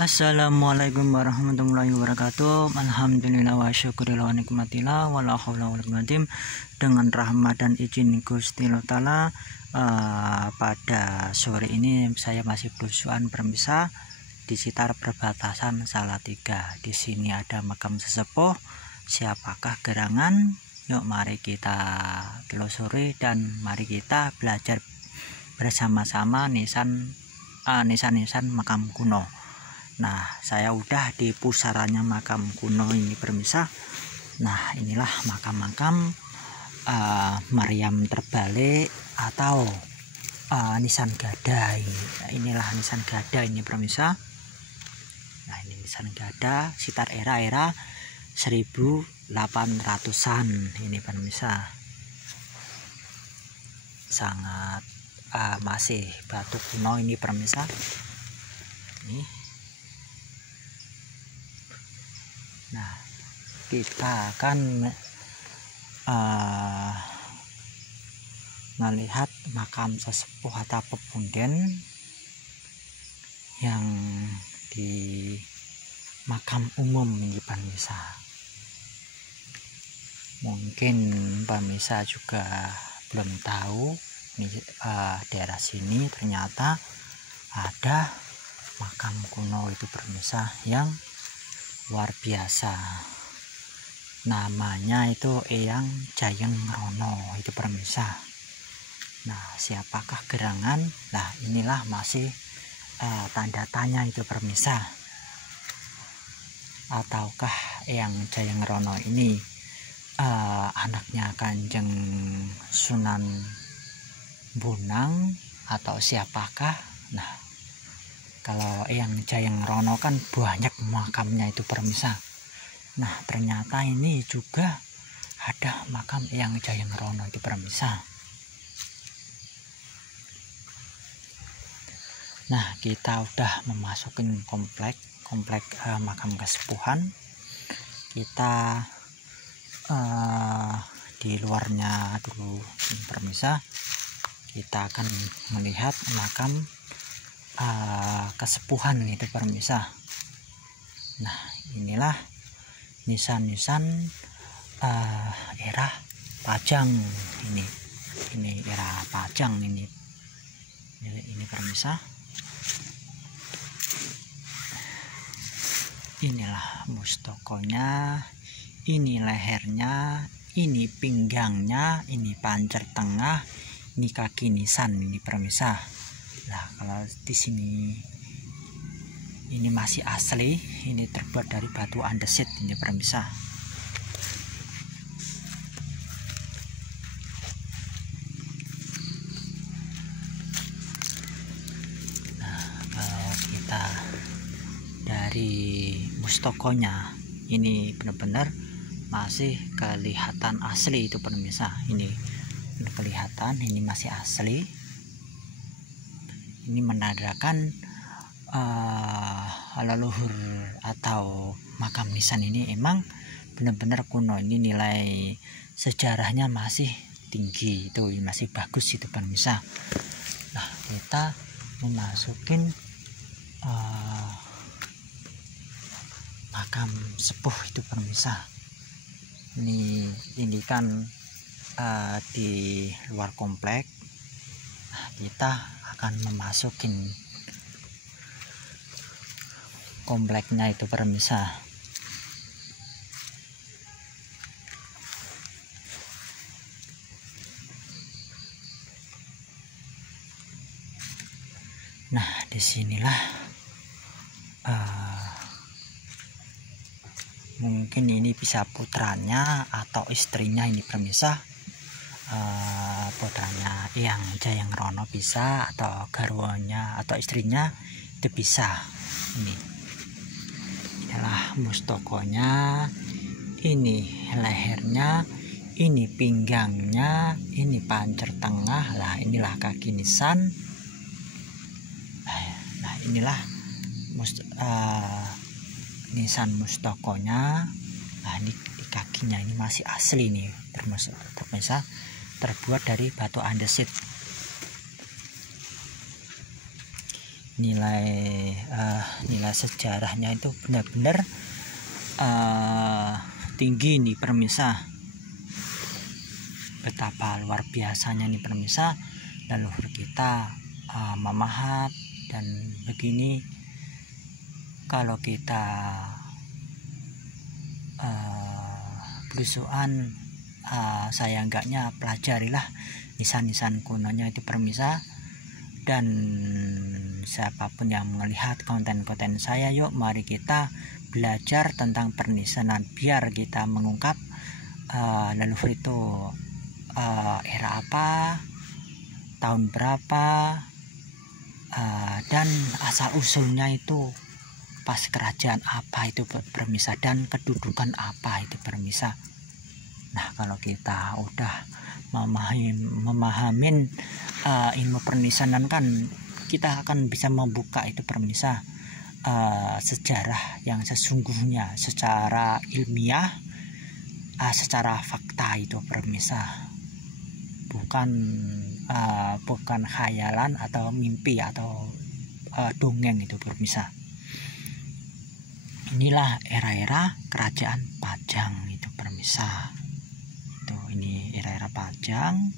Assalamualaikum warahmatullahi wabarakatuh. Alhamdulillah wa syukurillah wa nikmatillah wa la haula wa la quwwata illa billah. Dengan rahmat dan izin Gusti Allah Ta'ala, pada sore ini saya masih berusuhan bermisah di sekitar perbatasan Salatiga. Di sini ada makam sesepuh. Siapakah gerangan? Yuk mari kita telusuri dan mari kita belajar bersama-sama nisan-nisan makam kuno. Nah, saya udah di pusarannya makam kuno ini bermisah. Nah, inilah makam-makam Maryam terbalik atau nisan gada ini. Inilah nisan gada ini bermisah. Nah, ini nisan gada sekitar era 1800-an ini bermisah. Sangat masih batu kuno ini bermisah. Ini. Nah, kita akan melihat makam sesepuh atau pepunden yang di makam umum ini pemirsa. Mungkin pemirsa juga belum tahu daerah sini ternyata ada makam kuno itu pemirsa yang luar biasa. Namanya itu Eyang Jayeng Rono itu pemirsa. Nah, siapakah gerangan? Nah, inilah masih tanda tanya itu pemirsa. Ataukah Eyang Jayeng Rono ini anaknya Kanjeng Sunan Bonang atau siapakah? Nah, kalau Eyang Jayeng Rono kan banyak makamnya itu pemirsa. Nah, ternyata ini juga ada makam Eyang Jayeng Rono itu pemirsa. Nah, kita udah memasukin komplek makam kesepuhan. Kita di luarnya dulu pemirsa. Kita akan melihat makam kesepuhan itu pemirsa. Nah, inilah nisan-nisan era Pajang ini era Pajang ini pemirsa. Inilah mustokonya, ini lehernya, ini pinggangnya, ini pancer tengah, ini kaki nisan ini pemirsa. Nah, kalau di sini ini masih asli, ini terbuat dari batu andesit ini pemirsa. Nah, kalau kita dari mustokonya ini benar-benar masih kelihatan asli itu pemirsa. Ini kelihatan ini masih asli. Ini menandakan leluhur atau makam nisan ini emang benar-benar kuno. Ini nilai sejarahnya masih tinggi, itu masih bagus itu pemirsa. Nah, kita memasukin makam sepuh itu pemirsa. Ini kan di luar komplek. Nah, kita akan memasukin kompleknya itu pemirsa. Nah, disinilah mungkin ini bisa putranya atau istrinya ini pemirsa. Putranya Eyang Jayeng Rono bisa, atau garwanya atau istrinya itu bisa. Inilah mustokonya, ini lehernya, ini pinggangnya, ini pancer tengah. Lah, inilah kaki nisan. Nah, inilah nisan mustokonya. Nah, ini di kakinya ini masih asli nih pemirsa, terbuat dari batu andesit. nilai sejarahnya itu benar-benar tinggi nih pemirsa. Betapa luar biasanya nih pemirsa leluhur kita memahat. Dan begini, kalau kita belusuan, saya enggaknya pelajarilah nisan-nisan kunonya itu pemirsa. Dan siapapun yang melihat konten-konten saya, yuk mari kita belajar tentang pernisanan biar kita mengungkap leluhur itu era apa, tahun berapa, dan asal usulnya itu pas kerajaan apa itu pemirsa, dan kedudukan apa itu pemirsa. Nah, kalau kita udah memahamin ilmu pernisanan kan kita akan bisa membuka itu pemirsa sejarah yang sesungguhnya secara ilmiah, secara fakta itu pemirsa, bukan khayalan atau mimpi atau dongeng itu pemirsa. Inilah era-era kerajaan Pajang itu pemirsa. Ini era-era Pajang.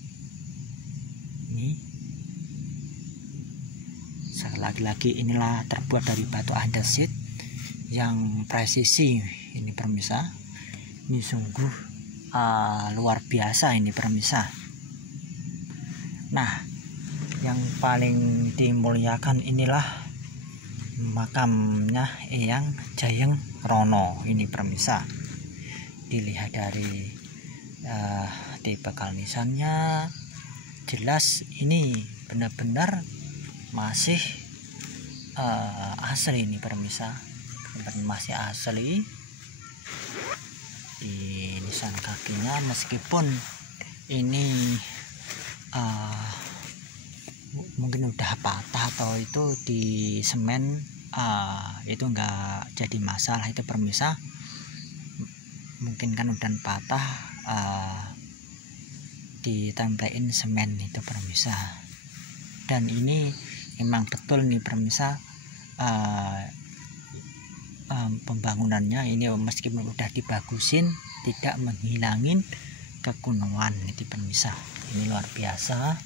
Ini lagi-lagi inilah terbuat dari batu andesit yang presisi ini pemirsa. Ini sungguh luar biasa ini pemirsa. Nah, yang paling dimuliakan inilah makamnya Eyang Jayeng Rono ini pemirsa. Dilihat dari tipe nisannya, jelas ini benar-benar masih asli ini pemirsa, masih asli di nisan kakinya, meskipun ini mungkin udah patah atau itu di semen, itu enggak jadi masalah itu pemirsa. Mungkin kan udah patah, ditempelin semen itu pemirsa. Dan ini memang betul nih pemirsa, pembangunannya ini meskipun udah dibagusin tidak menghilangin kekunoan itu pemirsa. Ini luar biasa.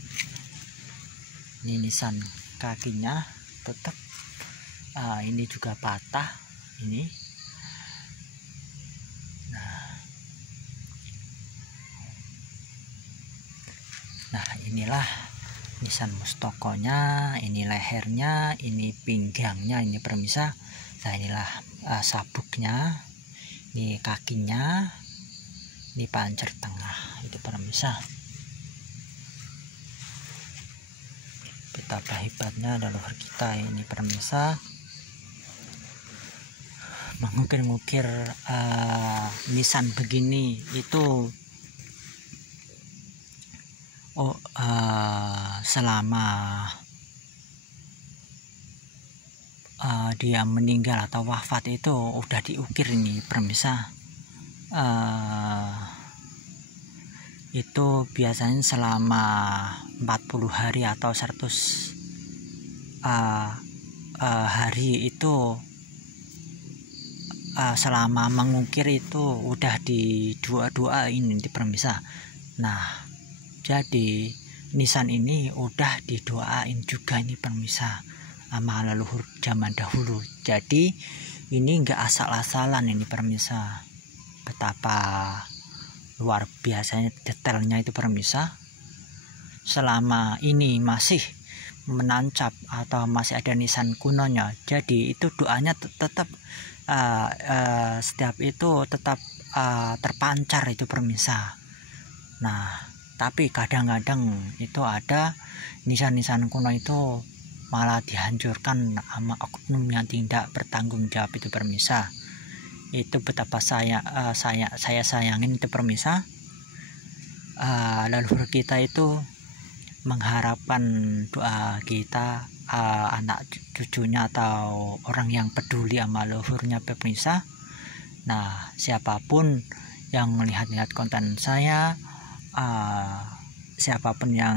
Ini nisan kakinya tetap, ini juga patah ini. Nah, inilah nisan mustokonya, ini lehernya, ini pinggangnya ini pemirsa. Nah, inilah sabuknya, ini kakinya, ini pancer tengah itu pemirsa. Betapa hebatnya leluhur kita ini pemirsa, mengukir-ngukir nisan begini itu. Selama dia meninggal atau wafat itu udah diukir ini pemirsa. Itu biasanya selama 40 hari atau 100 hari itu, selama mengukir itu udah didoa-doain di pemirsa. Nah, jadi nisan ini udah didoain juga ini pemirsa sama leluhur zaman dahulu. Jadi ini enggak asal-asalan ini pemirsa. Betapa luar biasanya detailnya itu pemirsa. Selama ini masih menancap atau masih ada nisan kunonya, jadi itu doanya tetap setiap itu tetap terpancar itu pemirsa. Nah, tapi kadang-kadang itu ada nisan-nisan kuno itu malah dihancurkan sama oknum yang tidak bertanggung jawab itu pemirsa. Itu betapa saya sayangin itu pemirsa. Leluhur kita itu mengharapkan doa kita, anak cucunya atau orang yang peduli sama leluhurnya pemirsa. Nah, siapapun yang melihat konten saya, siapapun yang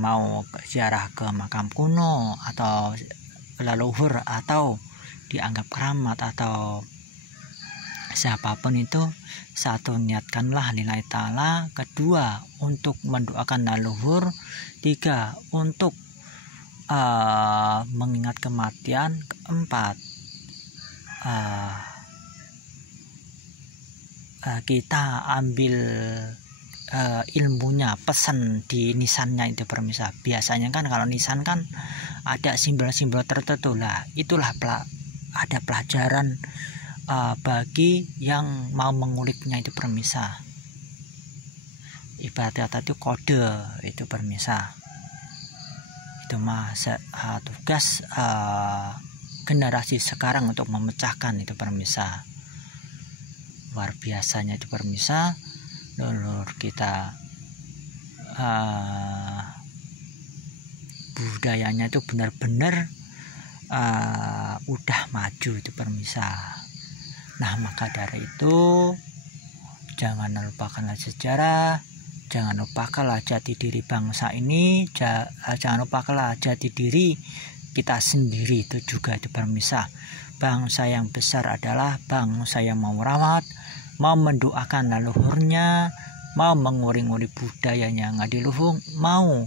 mau ziarah ke makam kuno atau leluhur atau dianggap keramat atau siapapun itu, satu, niatkanlah lillahi ta'ala, kedua, untuk mendoakan leluhur, tiga, untuk mengingat kematian, keempat, kita ambil ilmunya, pesan di nisannya itu permisa. Biasanya kan kalau nisan kan ada simbol-simbol tertentu lah, itulah ada pelajaran bagi yang mau menguliknya itu permisa. Ibarat kata itu kode itu permisa. Itu mah tugas generasi sekarang untuk memecahkan itu permisa. Luar biasanya itu permisa, leluhur kita budayanya itu benar-benar udah maju itu permisa. Nah, maka dari itu jangan lupakanlah sejarah, jangan lupakanlah jati diri bangsa ini, jangan lupakanlah jati diri kita sendiri itu juga itu permisa. Bangsa yang besar adalah bangsa yang mau merawat, mau mendoakan leluhurnya, mau menguring-uring budayanya nggak diluhung, mau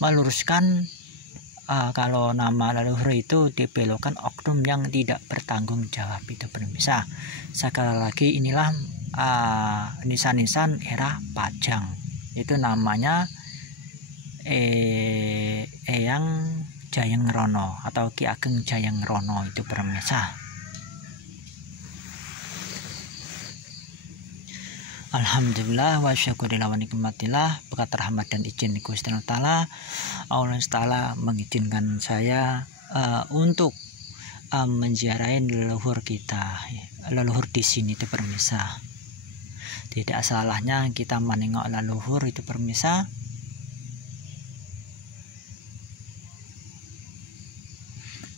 meluruskan kalau nama leluhur itu dibelokkan oknum yang tidak bertanggung jawab itu permisa. Sekali lagi, inilah nisan-nisan era Pajang, itu namanya Eyang Jayeng Rono atau Ki Ageng Jayeng Rono itu permisa. Alhamdulillah wa syukurillah wa nikmatillah, berkat rahmat dan izin Gusti Allah Ta'ala mengizinkan saya untuk menziarahin leluhur kita, leluhur di sini itu permisa. Tidak salahnya kita menengok leluhur itu permisa.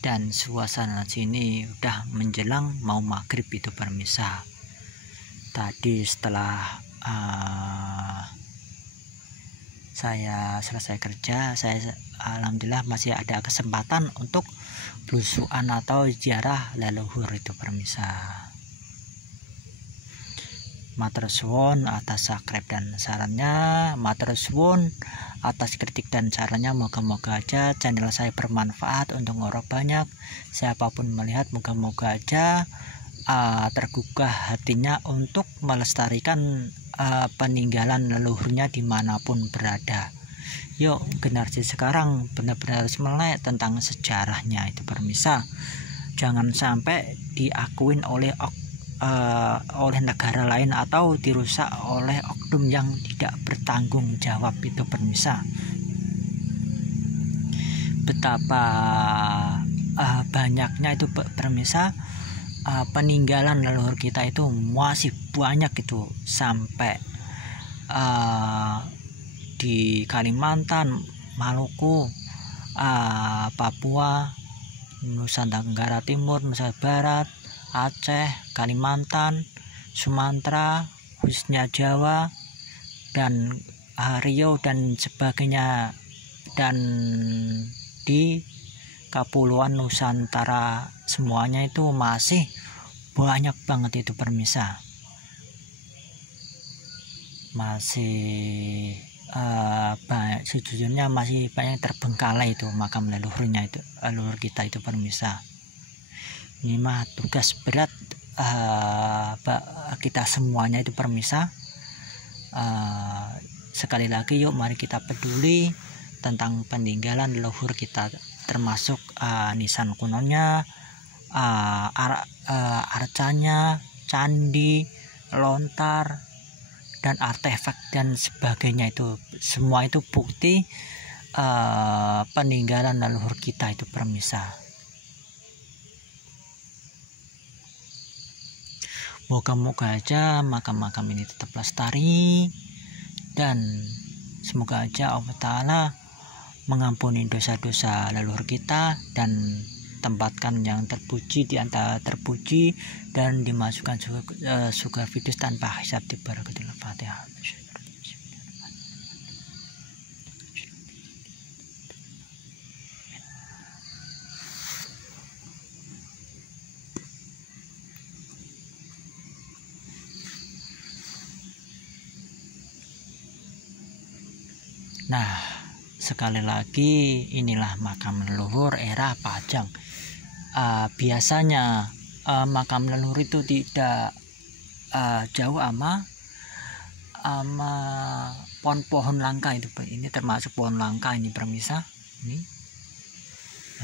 Dan suasana sini udah menjelang mau maghrib itu permisa. Tadi setelah saya selesai kerja, saya alhamdulillah masih ada kesempatan untuk belusuan atau ziarah leluhur itu permisa. Matur suwun atas subscribe dan sarannya, matur suwun atas kritik dan sarannya. Moga-moga aja channel saya bermanfaat untuk orang banyak. Siapapun melihat, moga-moga aja tergugah hatinya untuk melestarikan peninggalan leluhurnya dimanapun berada. Yuk, generasi sekarang benar-benar harus melek tentang sejarahnya itu permisa. Jangan sampai diakuin oleh negara lain atau dirusak oleh oknum yang tidak bertanggung jawab itu permisa. Betapa banyaknya itu permisa peninggalan leluhur kita itu masih banyak itu, sampai di Kalimantan, Maluku, Papua, Nusa Tenggara Timur, Nusa Barat, Aceh, Kalimantan, Sumatera, khususnya Jawa, dan Riau dan sebagainya, dan di Kepulauan Nusantara semuanya itu masih banyak banget itu permisa. Masih sejujurnya masih banyak terbengkalai itu makam leluhurnya itu, leluhur kita itu permisa. Ini mah tugas berat kita semuanya itu permisa. Sekali lagi, yuk mari kita peduli tentang peninggalan leluhur kita, termasuk nisan kunonya, arcanya, candi, lontar, dan artefak dan sebagainya. Itu semua itu bukti peninggalan leluhur kita itu permisa. Moga-moga aja makam-makam ini tetap lestari, dan semoga aja Allah Ta'ala mengampuni dosa-dosa leluhur kita dan tempatkan yang terpuji di antara terpuji, dan dimasukkan surga Firdaus tanpa hisab di barakatul Fatihah. Nah, sekali lagi inilah makam leluhur era Pajang. Biasanya makam leluhur itu tidak jauh ama pohon langka itu. Ini termasuk pohon langka ini permisa. Ini.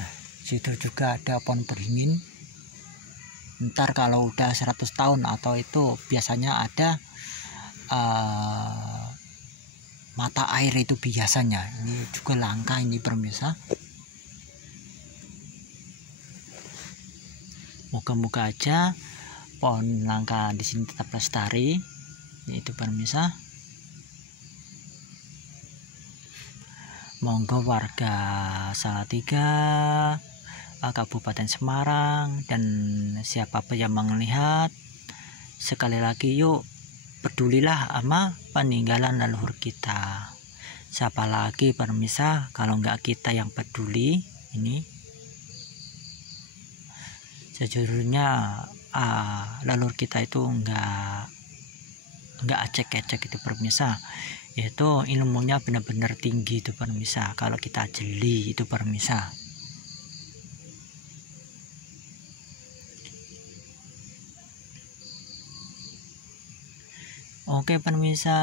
Nah, situ juga ada pohon beringin. Ntar kalau udah 100 tahun atau itu biasanya ada mata air itu biasanya. Ini juga langka ini permisa. Moga-moga aja pohon langka di sini tetap lestari. Itu permisa. Monggo warga Salatiga, Kabupaten Semarang, dan siapapun yang melihat, sekali lagi yuk pedulilah sama peninggalan leluhur kita. Siapa lagi permisa kalau nggak kita yang peduli. Ini sejujurnya leluhur kita itu nggak acek-acek itu permisa. Itu ilmunya benar-benar tinggi itu permisa. Kalau kita jeli itu permisa. Oke permisa,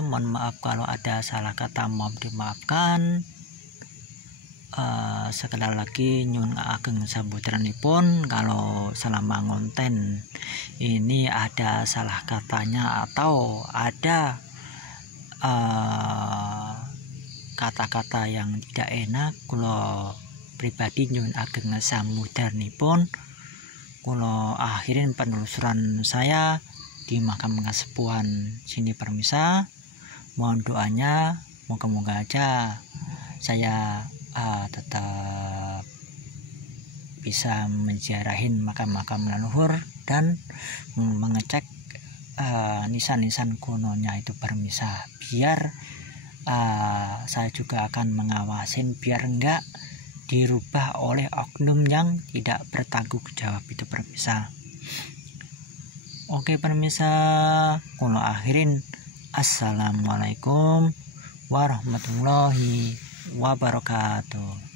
mohon maaf kalau ada salah kata, mohon dimaafkan. Sekali lagi nyun ageng sambutanipun kalau selama konten ini ada salah katanya atau ada kata-kata yang tidak enak, kalau pribadi nyun ageng sambutanipun kalau akhirin penelusuran saya di makam kasepuhan sini permisa. Mohon doanya, moga-moga aja saya tetap bisa menziarahin makam-makam leluhur dan mengecek nisan-nisan kunonya itu permisa, biar saya juga akan mengawasin biar enggak dirubah oleh oknum yang tidak bertanggung jawab itu permisa. Oke permisa, kalau akhirin assalamualaikum warahmatullahi wabarakatuh.